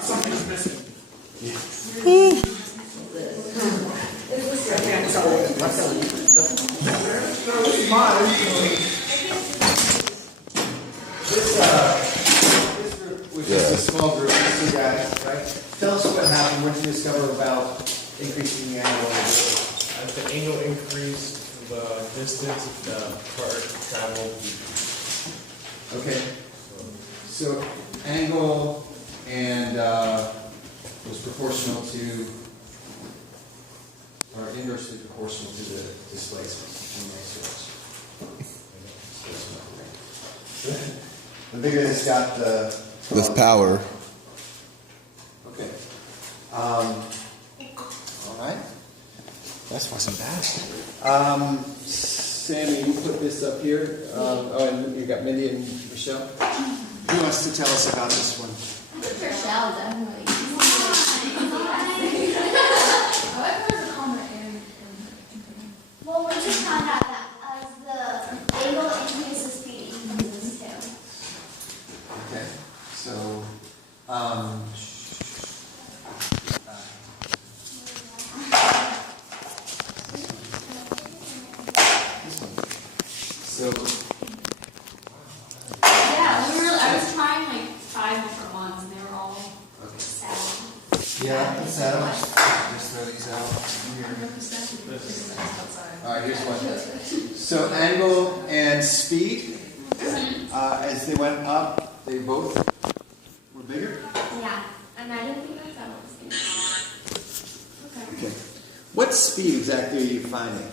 Something's missing. Which is a small group, these two guys, right? Tell us what happened, what you discovered about increasing the angle. As the angle increased, the distance the part traveled decreased. Okay, so angle and was proportional to, or inversely proportional to the displacement in the source. The bigger it's got, the With power. Okay. All right. That wasn't bad. Sammy, you put this up here. And you got Mindy and Michelle. Who wants to tell us about this one? Rochelle, definitely. Well, we just found out that as the angle increases, speed increases too. Okay. So, so Yeah, I was trying like 5 different ones and they were all sad. yeah, let's just throw these out here. All right, here's one. So angle and speed, as they went up, they both were bigger. Yeah, and I didn't think that was going to Okay. What speed exactly are you finding?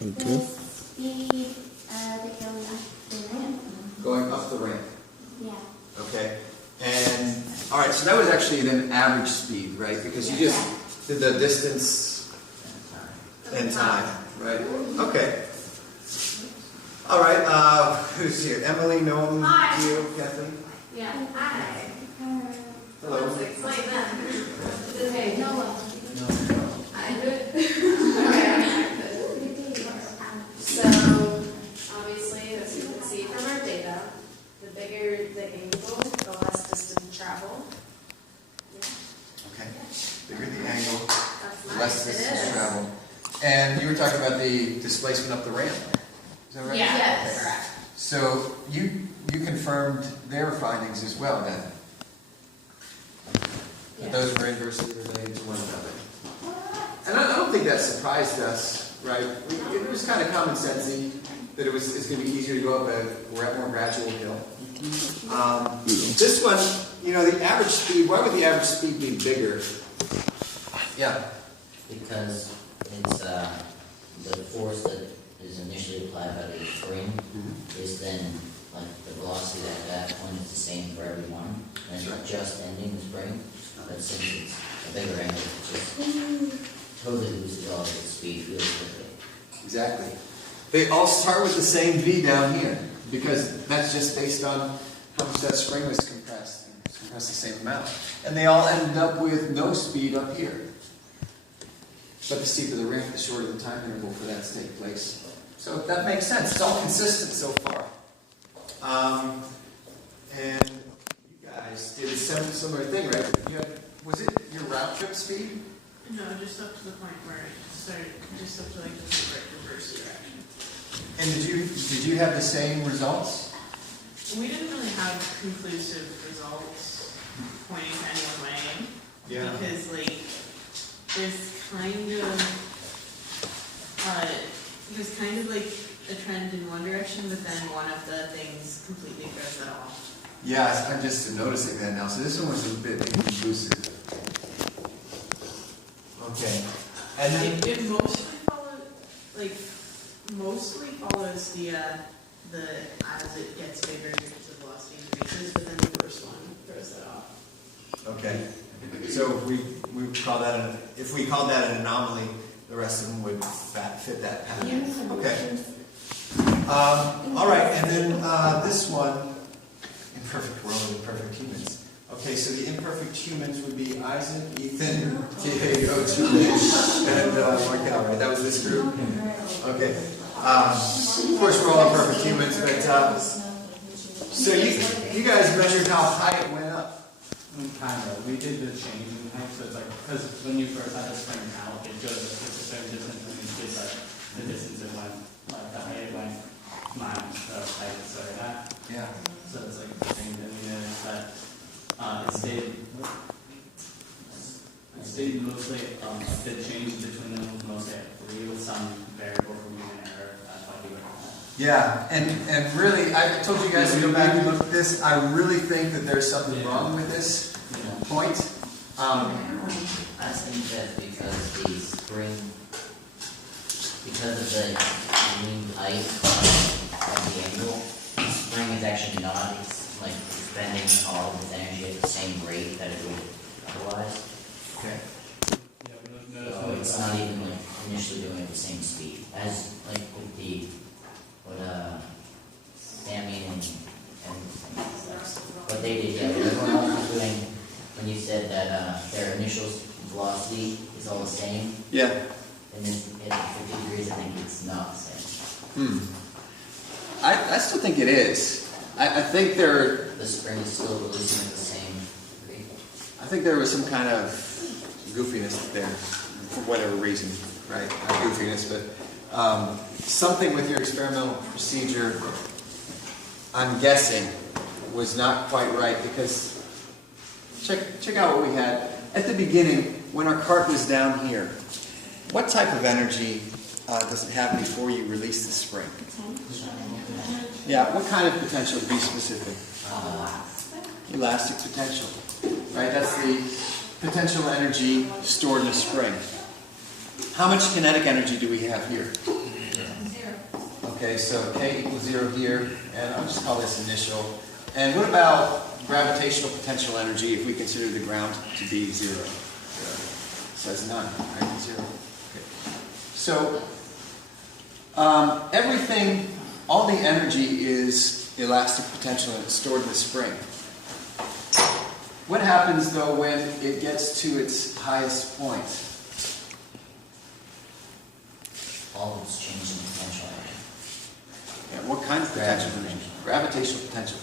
The speed that goes up the ramp. Going up the ramp. Yeah. Okay. And all right, so that was actually an average speed, right? Because you just did the distance and time, right? Okay. All right. Who's here? Emily, Noam, Hi. you, Kathleen. Yeah. Hi. Hello. Explain that. Hey, Noah. I do it. So, obviously, as you can see from our data, the bigger the angle, the less distance travel. Okay. Bigger the angle, That's nice. less It distance is. traveled. And you were talking about the displacement up the ramp. Is that right? Yeah, Yes. correct. So you confirmed their findings as well then? That those were inversely related to one another. And I don't think that surprised us, right? It was kind of common sensey that it's going to be easier to go up a more gradual hill. This one, the average speed, why would the average speed be bigger? Yeah. Because it's the force that is initially applied by the spring is then like the velocity at that point is the same for everyone. And it's not just ending the spring, but since it's a bigger angle, it just totally loses all of its speed really quickly. Exactly. They all start with the same V down here because that's just based on how much that spring was compressed. It's compressed the same amount. And they all ended up with no speed up here. But the steeper the ramp, the shorter the time interval for that to take place. So that makes sense. It's all consistent so far. And you guys did a similar thing, right? Was it your round trip speed? No, just up to the point where it started, just up to like the reverse direction. And did you have the same results? We didn't really have conclusive results pointing to any one way. Because there's kind of like a trend in one direction, but then one of the things completely throws that off. Yeah, I'm just noticing that now. So this one was a bit inconclusive. Okay. And then It mostly follows the as it gets bigger because the velocity increases, but then the first one throws that off. okay. So if we called that an anomaly, the rest of them would fit that pattern. Okay. All right, and then this one, imperfect world of imperfect humans. Okay, so the imperfect humans would be Isaac, Ethan, Diego, Julie, and Markel, right? That was this group? Okay. Of course, we're all imperfect humans, but so you guys measured how high it went up. Kind of. We did the change in height, so it's like, because when you first had the spring out, it goes a certain distance, and it gives like the distance it went, like the height it went minus the height it started at. Yeah. So it's like the thing that we noticed that it stayed mostly, the change between them was mostly at 3 with some variable from human error. That's why we were. Yeah, and really, I told you guys to go back and look at this. I really think that there's something wrong with this point. I think that because the spring, because of the mean height of the angle, the spring is actually not, it's like expending all of its energy at the same rate that it would otherwise. Okay. Yeah, we noticed So it's not even like initially doing it at the same speed as like with the Sammy and what they did. Yeah, what everyone else was doing when you said that their initial velocity is all the same. Yeah. And then at 50 degrees, I think it's not the same. I still think it is. I think The spring is still releasing at the same rate. I think there was some kind of goofiness there, for whatever reason, right? Not goofiness, but something with your experimental procedure, I'm guessing, was not quite right, because check out what we had. At the beginning, when our cart was down here, what type of energy does it have before you release the spring? Yeah, what kind of potential, to be specific? Elastic potential, right? That's the potential energy stored in a spring. How much kinetic energy do we have here? 0. Okay, so K equals 0 here, and I'll just call this initial. And what about gravitational potential energy if we consider the ground to be 0? So that's none, right? 0. Okay. So everything, all the energy is elastic potential and it's stored in the spring. What happens though when it gets to its highest point? All of it's changing potential energy. Yeah, what kind of potential energy? Gravitational potential.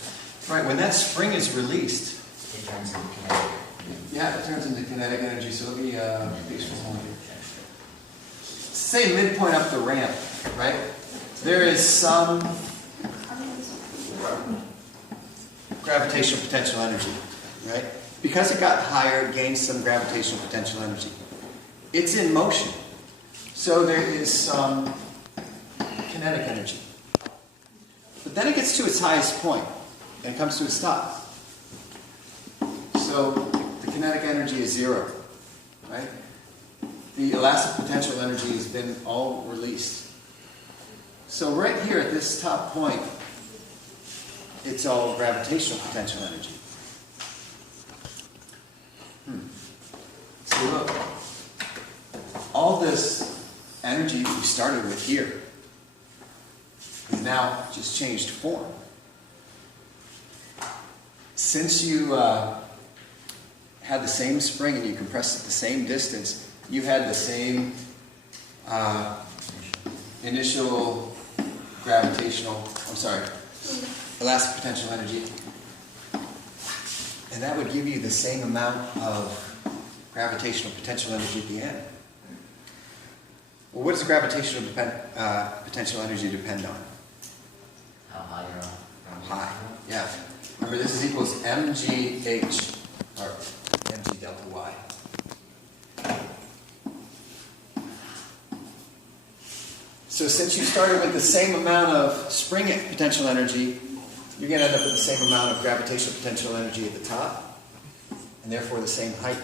Right, when that spring is released, It turns into kinetic. yeah, it turns into kinetic energy. So let me fix one here. Say midpoint up the ramp, right? There is some gravitational potential energy, right? Because it got higher, it gained some gravitational potential energy. It's in motion. So there is some kinetic energy. But then it gets to its highest point and comes to a stop. So the kinetic energy is 0, right? The elastic potential energy has been all released. So right here at this top point, it's all gravitational potential energy. So look, all this energy we started with here is now just changed form. Since you had the same spring and you compressed it the same distance, you had the same initial elastic potential energy. And that would give you the same amount of gravitational potential energy at the end. Well, what does the gravitational potential energy depend on? How high you're up. High, yeah. Remember, this is equals mgh, or mg delta y. So since you started with the same amount of spring potential energy, you're going to end up with the same amount of gravitational potential energy at the top, and therefore the same height,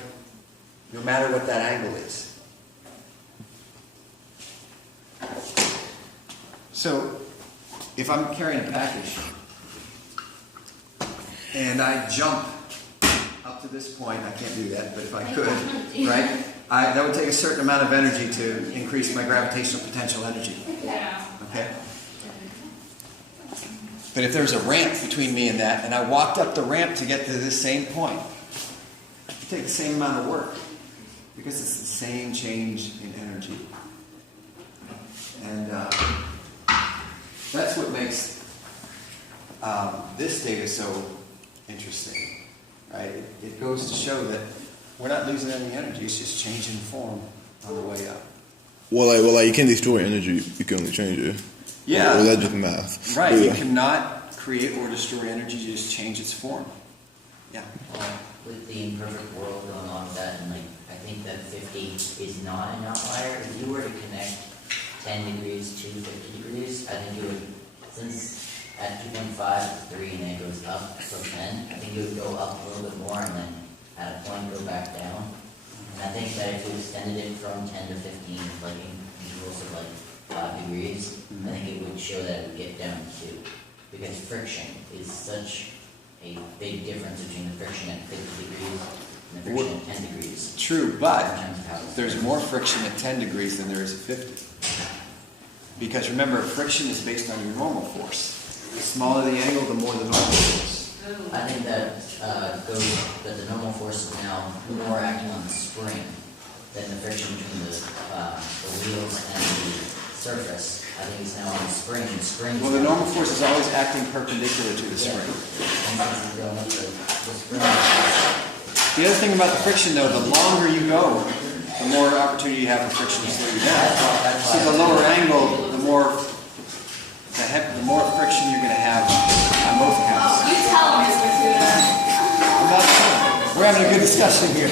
no matter what that angle is. So, if I'm carrying a package, and I jump up to this point, I can't do that, but if I could, right? That would take a certain amount of energy to increase my gravitational potential energy. Yeah. Okay? But if there's a ramp between me and that, and I walked up the ramp to get to this same point, it would take the same amount of work, because it's the same change in energy. And that's what makes this data so interesting. right? It goes to show that we're not losing any energy, it's just changing form on the way up. Well, like you can't destroy energy. You can only change it. Yeah. Or that's just math. Right, But you yeah. cannot create or destroy energy, you just change its form. Yeah. With the imperfect world going on with that, and like, I think that 50 is not an outlier. If you were to connect 10 degrees to 50 degrees, I think you would, since at 2.5 to 3 and then it goes up till 10, I think it would go up a little bit more and then at a point go back down. And I think that if you extended it from 10 to 15, like in intervals of like 5 degrees, I think it would show that it would get down to 2. Because friction is such a big difference between the friction at 50 degrees and the friction at 10 degrees. True, in but terms of how it's there's more friction at 10 degrees than there is at 50. Because remember, friction is based on your normal force. The smaller the angle, the more the normal force. I think that that the normal force is now more acting on the spring than the friction between the wheels and the surface. I think it's now on the spring. The spring. Well, the normal force is always acting perpendicular to the spring. The other thing about the friction, though, the longer you go, the more opportunity you have for friction to slow you down. So the lower angle, the more friction you're going to have on both counts. You tell them, Mr. Tudor. I'm not, we're having a good discussion here.